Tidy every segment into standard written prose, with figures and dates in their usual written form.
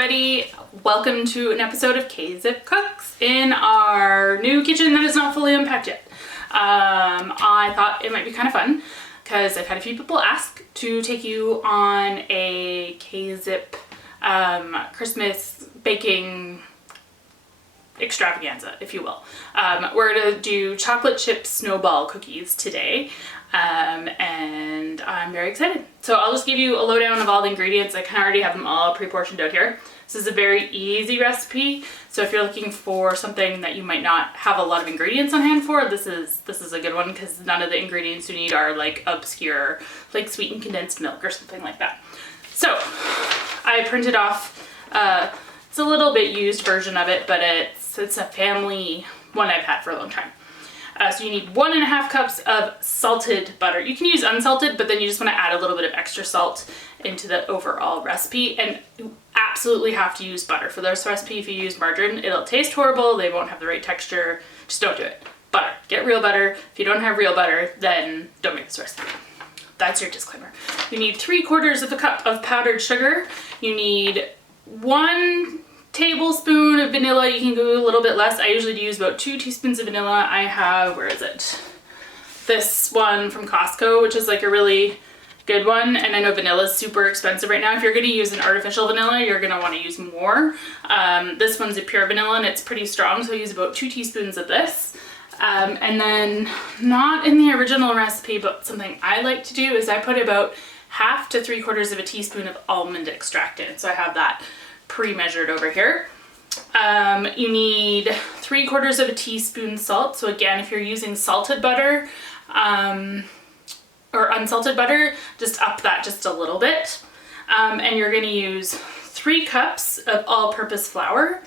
everybody, welcome to an episode of K-Zip Cooks in our new kitchen that is not fully unpacked yet. I thought it might be kind of fun because I've had a few people ask to take you on a K-Zip Christmas baking extravaganza, if you will. We're gonna do chocolate chip snowball cookies today. And I'm very excited. So I'll just give you a lowdown of all the ingredients. I kind of already have them all pre-portioned out here. This is a very easy recipe. So if you're looking for something that you might not have a lot of ingredients on hand for, this is a good one because none of the ingredients you need are like obscure, like sweetened condensed milk or something like that. So I printed off, it's a little bit used version of it, but it's a family one I've had for a long time. So you need 1.5 cups of salted butter. You can use unsalted, but then you just want to add a little bit of extra salt into the overall recipe. And you absolutely have to use butter for this recipe. If you use margarine, it'll taste horrible. They won't have the right texture. Just don't do it. Butter. Get real butter. If you don't have real butter, then don't make this recipe. That's your disclaimer. You need 3/4 cup of powdered sugar. You need 1 tablespoon of vanilla. You can go a little bit less. I usually use about 2 teaspoons of vanilla. I have, where is it? This one from Costco, which is like a really good one. And I know vanilla is super expensive right now. If you're going to use an artificial vanilla, you're going to want to use more. This one's a pure vanilla and it's pretty strong, so I use about 2 teaspoons of this. And then, not in the original recipe, but something I like to do is I put about 1/2 to 3/4 teaspoon of almond extract in. So I have that pre-measured over here. You need 3/4 teaspoon salt. So again, if you're using salted butter or unsalted butter, just up that just a little bit. And you're going to use 3 cups of all-purpose flour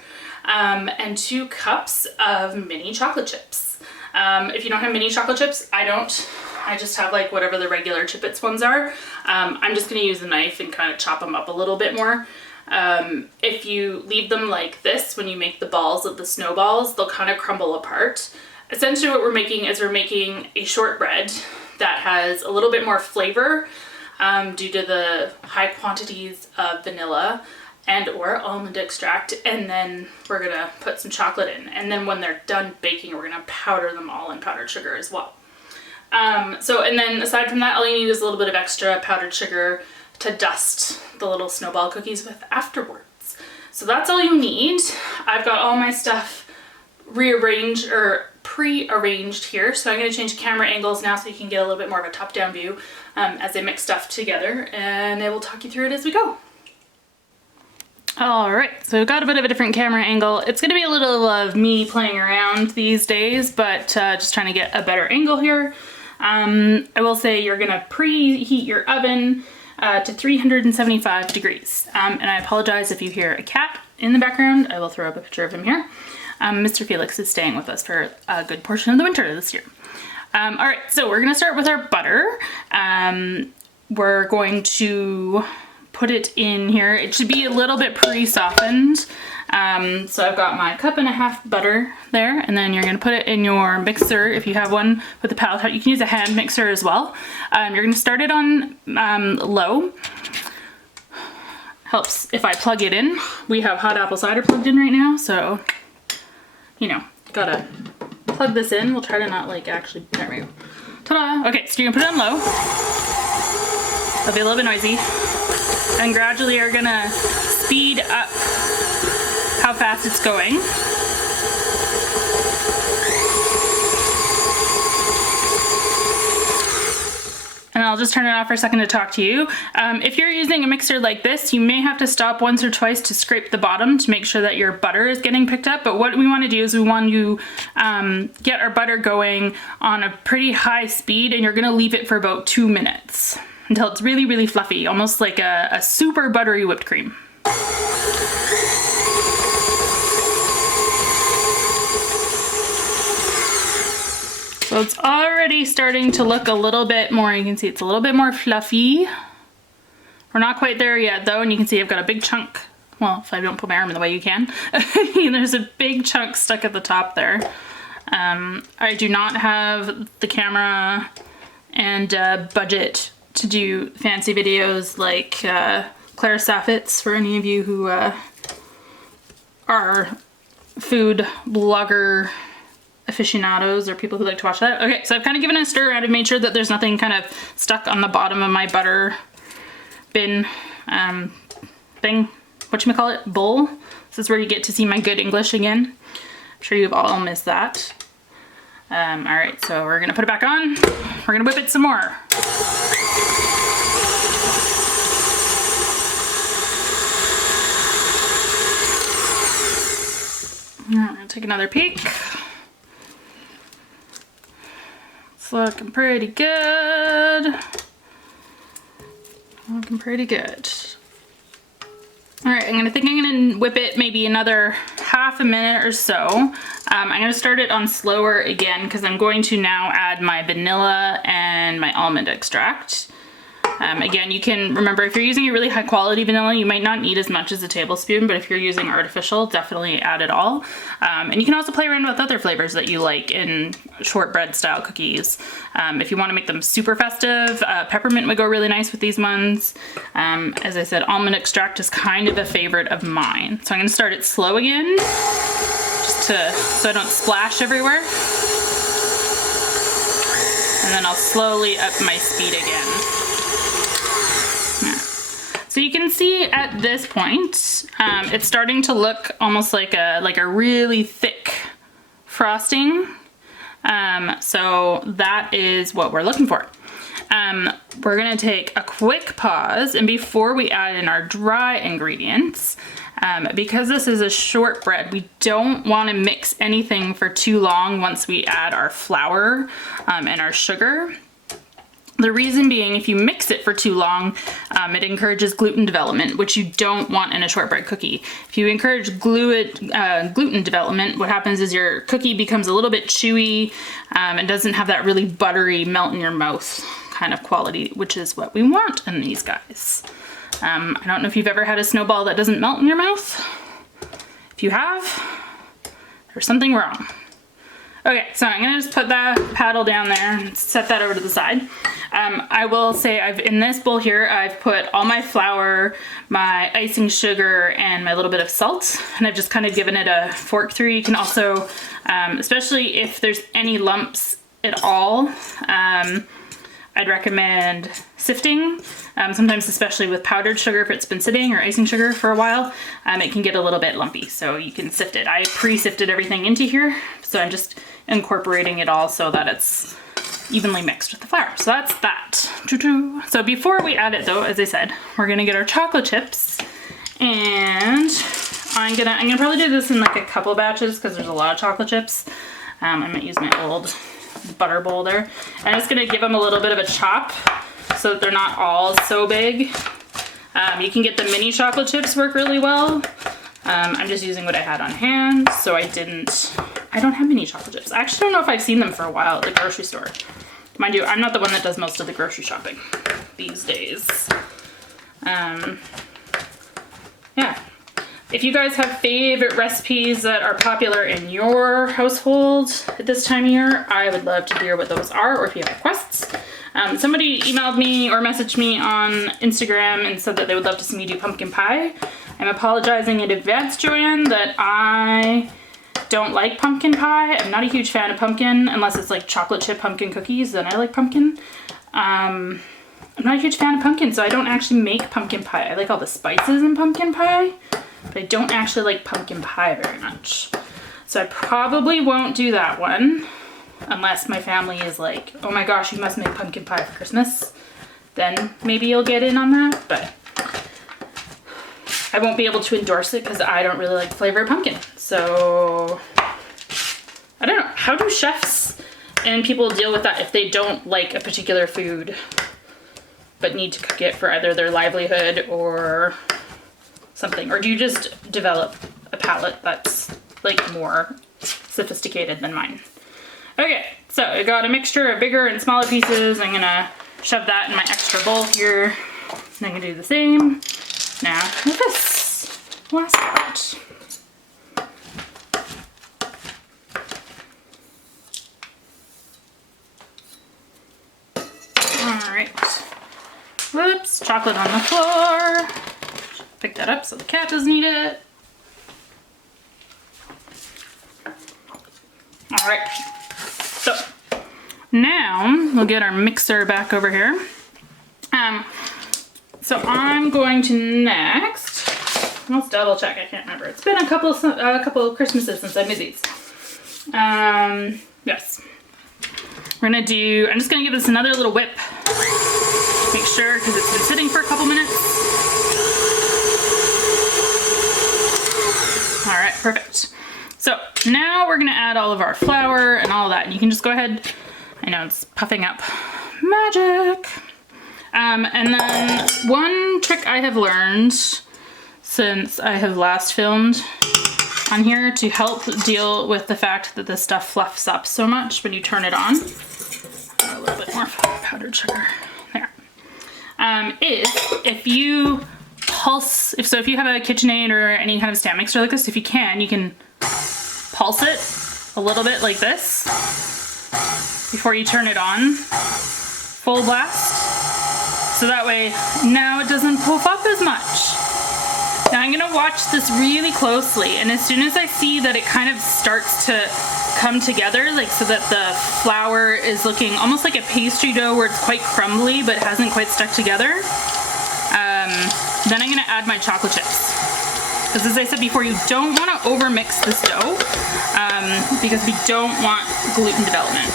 and 2 cups of mini chocolate chips. If you don't have mini chocolate chips, I don't. I just have like whatever the regular Chip-Its ones are. I'm just going to use a knife and kind of chop them up a little bit more. If you leave them like this, when you make the balls of the snowballs, they'll kind of crumble apart. Essentially what we're making is we're making a shortbread that has a little bit more flavor due to the high quantities of vanilla and or almond extract, and then we're gonna put some chocolate in, and then when they're done baking, we're gonna powder them all in powdered sugar as well. And then aside from that, all you need is a little bit of extra powdered sugar to dust the little snowball cookies with afterwards. So that's all you need. I've got all my stuff rearranged or pre-arranged here. So I'm going to change camera angles now so you can get a little bit more of a top-down view as I mix stuff together, and I will talk you through it as we go. All right, so we've got a bit of a different camera angle. It's going to be a little of me playing around these days, but just trying to get a better angle here. I will say you're going to preheat your oven to 375 degrees. And I apologize if you hear a cat in the background. I will throw up a picture of him here. Mr. Felix is staying with us for a good portion of the winter this year. All right, so we're gonna start with our butter. We're going to put it in here. It should be a little bit pre-softened. So I've got my 1.5 cup butter there, and then you're gonna put it in your mixer. If you have one with a paddle top, you can use a hand mixer as well. You're gonna start it on low. Helps if I plug it in. We have hot apple cider plugged in right now, so, you know, gotta plug this in. We'll try to not like actually, there we go. Ta-da! Okay, so you're gonna put it on low. It'll be a little bit noisy. And gradually you're gonna speed up how fast it's going. And I'll just turn it off for a second to talk to you. If you're using a mixer like this, you may have to stop once or twice to scrape the bottom to make sure that your butter is getting picked up. But what we want to do is we want to get our butter going on a pretty high speed, and you're going to leave it for about 2 minutes until it's really, really fluffy, almost like a super buttery whipped cream. So it's already starting to look a little bit more, you can see it's a little bit more fluffy. We're not quite there yet though, and you can see I've got a big chunk. Well, if I don't put my arm in the way, you can. There's a big chunk stuck at the top there. I do not have the camera and budget to do fancy videos like Claire Saffitz for any of you who are food blogger aficionados or people who like to watch that. Okay, so I've kind of given it a stir around and made sure that there's nothing kind of stuck on the bottom of my butter bin thing. Whatchamacallit? Bowl. This is where you get to see my good English again. I'm sure you've all missed that. All right, so we're gonna put it back on. We're gonna whip it some more. I'm gonna take another peek. It's looking pretty good. Looking pretty good. All right, I'm gonna whip it maybe another half a minute or so. I'm gonna start it on slower again because I'm going to now add my vanilla and my almond extract. Again, you can remember if you're using a really high quality vanilla, you might not need as much as a tablespoon, but if you're using artificial, definitely add it all. And you can also play around with other flavors that you like in shortbread style cookies. If you want to make them super festive, peppermint would go really nice with these ones. As I said, almond extract is kind of a favorite of mine. So I'm gonna start it slow again, just so I don't splash everywhere. And then I'll slowly up my speed again. So you can see at this point, it's starting to look almost like a really thick frosting. So that is what we're looking for. We're gonna take a quick pause, and before we add in our dry ingredients, because this is a shortbread, we don't wanna mix anything for too long once we add our flour and our sugar. The reason being, if you mix it for too long, it encourages gluten development, which you don't want in a shortbread cookie. If you encourage gluten development, what happens is your cookie becomes a little bit chewy and doesn't have that really buttery melt in your mouth kind of quality, which is what we want in these guys. I don't know if you've ever had a snowball that doesn't melt in your mouth. If you have, there's something wrong. Okay, so I'm gonna just put that paddle down there and set that over to the side. I will say in this bowl here, I've put all my flour, my icing sugar, and my little bit of salt, and I've just kind of given it a fork through. You can also, especially if there's any lumps at all, I'd recommend sifting. Sometimes, especially with powdered sugar, if it's been sitting, or icing sugar for a while, it can get a little bit lumpy, so you can sift it. I pre-sifted everything into here, so I'm just incorporating it all so that it's evenly mixed with the flour. So that's that. So before we add it though, as I said, we're gonna get our chocolate chips, and I'm gonna probably do this in like a couple batches because there's a lot of chocolate chips. I might use my old butter bowl there. I'm just gonna give them a little bit of a chop so that they're not all so big. You can get the mini chocolate chips work really well. I'm just using what I had on hand, so I don't have mini chocolate chips. I actually don't know if I've seen them for a while at the grocery store. Mind you, I'm not the one that does most of the grocery shopping these days. Yeah. If you guys have favorite recipes that are popular in your household at this time of year, I would love to hear what those are, or if you have requests. Somebody emailed me or messaged me on Instagram and said that they would love to see me do pumpkin pie. I'm apologizing in advance, Joanne, that I don't like pumpkin pie. I'm not a huge fan of pumpkin unless it's like chocolate chip pumpkin cookies, then I like pumpkin. I'm not a huge fan of pumpkin, so I don't actually make pumpkin pie. I like all the spices in pumpkin pie, but I don't actually like pumpkin pie very much. So I probably won't do that one unless my family is like, oh my gosh, you must make pumpkin pie for Christmas. Then maybe you'll get in on that, but I won't be able to endorse it because I don't really like the flavor of pumpkin. So I don't know, how do chefs and people deal with that if they don't like a particular food but need to cook it for either their livelihood or something? Or do you just develop a palate that's like more sophisticated than mine? Okay, so I got a mixture of bigger and smaller pieces. I'm gonna shove that in my extra bowl here. And I'm gonna do the same now with this last part. All right. Whoops, chocolate on the floor. Pick that up so the cat doesn't eat it. All right, so now we'll get our mixer back over here. So I'm going to next, let's double check, I can't remember. It's been a couple of Christmases since I made these. Yes. We're gonna do, I'm just gonna give this another little whip. Make sure, because it's been sitting for a couple minutes. All right, perfect. So now we're gonna add all of our flour and all that. And you can just go ahead, I know it's puffing up, magic. And then one trick I have learned since I have last filmed on here to help deal with the fact that this stuff fluffs up so much when you turn it on. A little bit more powdered sugar there. Is if you pulse, if you have a KitchenAid or any kind of stand mixer like this, if you can pulse it a little bit like this before you turn it on full blast. So that way now it doesn't puff up as much. Now I'm gonna watch this really closely, and as soon as I see that it kind of starts to come together, like so that the flour is looking almost like a pastry dough where it's quite crumbly but hasn't quite stuck together, then I'm gonna add my chocolate chips. Because as I said before, you don't wanna overmix this dough because we don't want gluten development.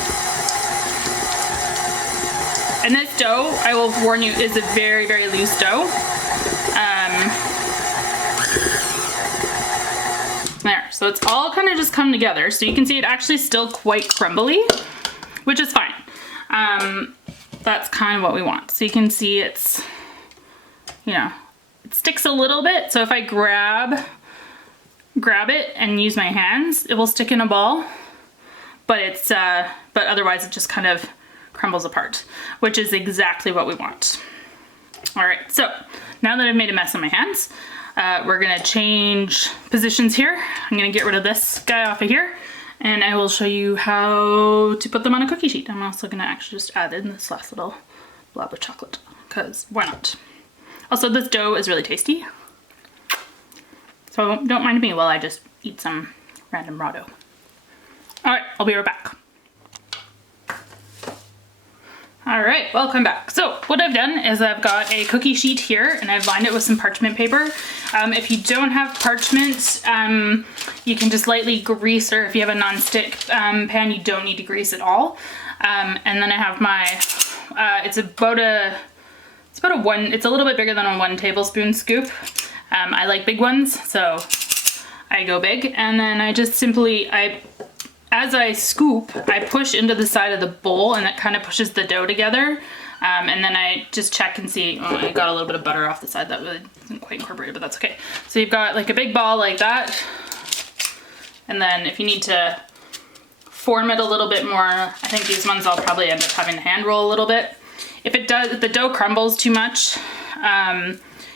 And this dough, I will warn you, is a very, very loose dough. There, so it's all kind of just come together. So you can see it actually still quite crumbly, which is fine. That's kind of what we want. So you can see it's, you know, it sticks a little bit. So if I grab it and use my hands, it will stick in a ball, but it's, but otherwise it just kind of crumbles apart, which is exactly what we want. All right, so now that I've made a mess on my hands, we're gonna change positions here. I'm gonna get rid of this guy off of here, and I will show you how to put them on a cookie sheet. I'm also gonna actually just add in this last little blob of chocolate, because why not? Also, this dough is really tasty, so don't mind me while I just eat some random raw dough. All right, I'll be right back. All right, welcome back. So what I've done is I've got a cookie sheet here and I've lined it with some parchment paper. If you don't have parchment, you can just lightly grease, or if you have a non-stick pan, you don't need to grease at all. And then I have my, it's a little bit bigger than a 1 tablespoon scoop. I like big ones, so I go big. And then I just simply, as I scoop, I push into the side of the bowl and that kind of pushes the dough together. And then I just check and see, oh, I got a little bit of butter off the side. That really isn't quite incorporated, but that's okay. So you've got like a big ball like that. And then if you need to form it a little bit more, I think these ones I'll probably end up having to hand roll a little bit. If the dough crumbles too much,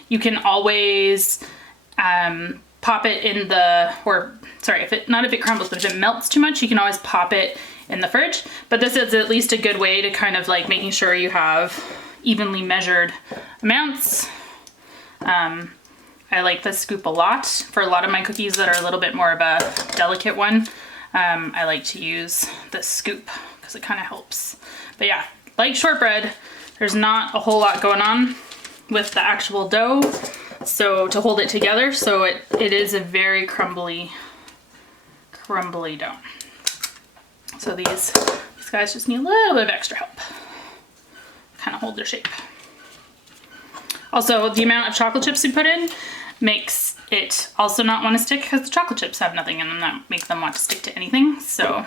you can always pop it in the, or sorry, not if it crumbles, but if it melts too much, you can always pop it in the fridge. But this is at least a good way to kind of like making sure you have evenly measured amounts. I like this scoop a lot. For a lot of my cookies that are a little bit more of a delicate one, I like to use this scoop because it kind of helps. But yeah, like shortbread, there's not a whole lot going on with the actual dough, so to hold it together, so it is a very crumbly dough. So these guys just need a little bit of extra help, kind of hold their shape. Also, the amount of chocolate chips we put in makes it also not want to stick, because the chocolate chips have nothing in them that make them want to stick to anything. So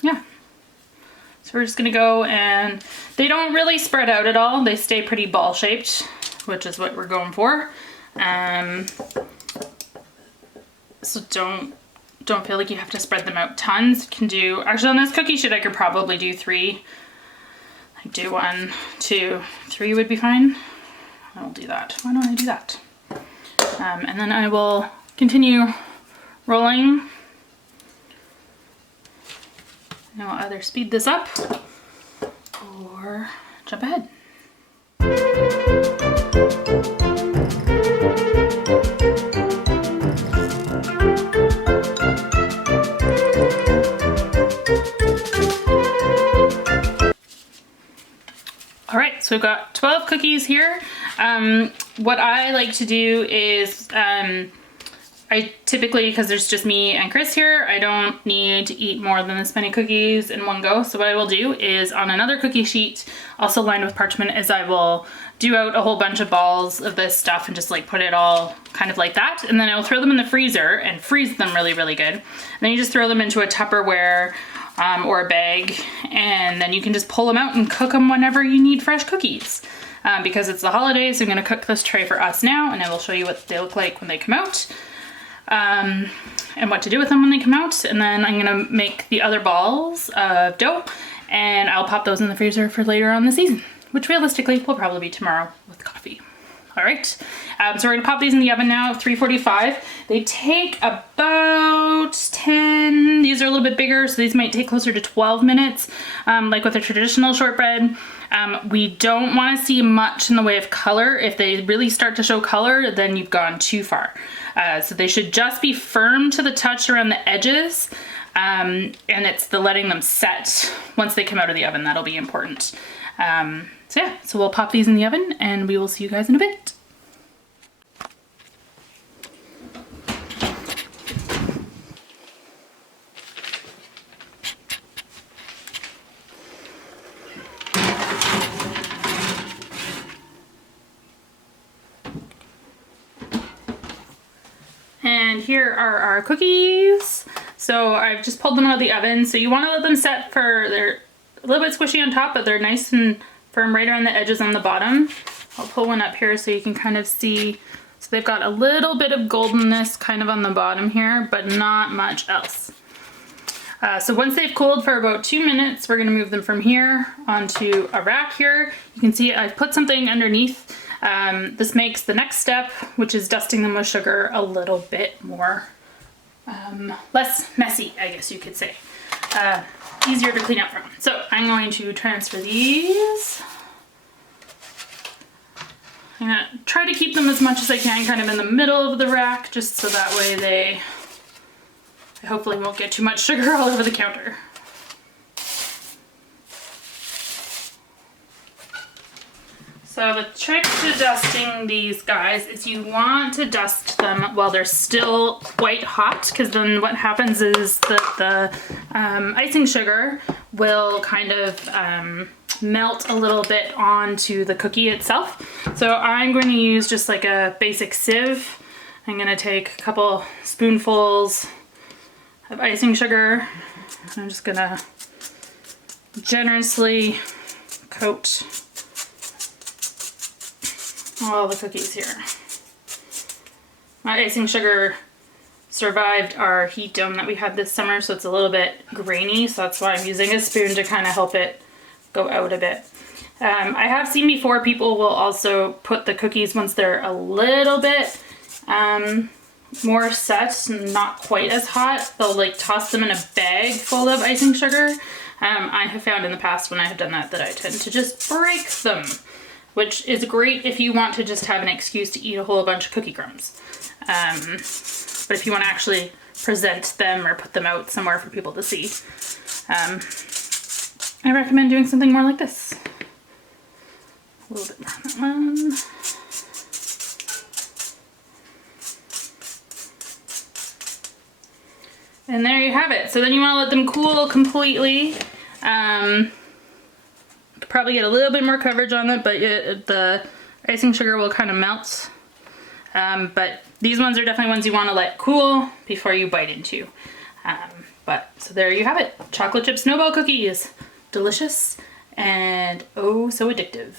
yeah. So we're just gonna go, and they don't really spread out at all. They stay pretty ball shaped, which is what we're going for. So don't feel like you have to spread them out tons. You can do, actually on this cookie sheet I could probably do 3. I do 1, 2, 3 would be fine. I'll do that. Why don't I do that? And then I will continue rolling. And I'll either speed this up or jump ahead. All right, so we've got 12 cookies here. What I like to do is, I typically, because there's just me and Chris here, I don't need to eat more than this many cookies in one go. So what I will do is on another cookie sheet, also lined with parchment, is I will do out a whole bunch of balls of this stuff and just like put it all kind of like that. And then I'll throw them in the freezer and freeze them really, really good. And then you just throw them into a Tupperware or a bag, and then you can just pull them out and cook them whenever you need fresh cookies. Because it's the holidays, I'm gonna cook this tray for us now, and I will show you what they look like when they come out, and what to do with them when they come out. And then I'm gonna make the other balls of dough, and I'll pop those in the freezer for later on in the season, which realistically will probably be tomorrow with coffee. All right, so we're gonna pop these in the oven now, 345. They take about 10, these are a little bit bigger, so these might take closer to 12 minutes, like with a traditional shortbread. We don't wanna see much in the way of color. If they really start to show color, then you've gone too far. So they should just be firm to the touch around the edges, and it's the letting them set once they come out of the oven, that'll be important. So yeah, so we'll pop these in the oven and we will see you guys in a bit. And here are our cookies. So I've just pulled them out of the oven. So you want to let them set they're a little bit squishy on top, but they're nice and firm right around the edges on the bottom. I'll pull one up here so you can kind of see. So they've got a little bit of goldenness kind of on the bottom here, but not much else. So once they've cooled for about 2 minutes, we're gonna move them from here onto a rack here. You can see I've put something underneath. This makes the next step, which is dusting them with sugar, a little bit more, less messy, I guess you could say. Easier to clean up from. So I'm going to transfer these. I'm gonna try to keep them as much as I can kind of in the middle of the rack, just so that way they hopefully won't get too much sugar all over the counter. So the trick to dusting these guys is you want to dust them while they're still quite hot, because then what happens is that the icing sugar will kind of melt a little bit onto the cookie itself. So I'm going to use just like a basic sieve. I'm going to take a couple spoonfuls of icing sugar. I'm just going to generously coat all the cookies here. My icing sugar survived our heat dome that we had this summer, so it's a little bit grainy, so that's why I'm using a spoon to kind of help it go out a bit. I have seen before people will also put the cookies once they're a little bit more set, not quite as hot. They'll like toss them in a bag full of icing sugar. I have found in the past when I have done that I tend to just break them, which is great if you want to just have an excuse to eat a whole bunch of cookie crumbs. But if you want to actually present them or put them out somewhere for people to see, I recommend doing something more like this. A little bit more on that one. And there you have it. So then you want to let them cool completely. Probably get a little bit more coverage on it, but the icing sugar will kind of melt. But these ones are definitely ones you want to let cool before you bite into. So there you have it. Chocolate chip snowball cookies. Delicious and oh so addictive.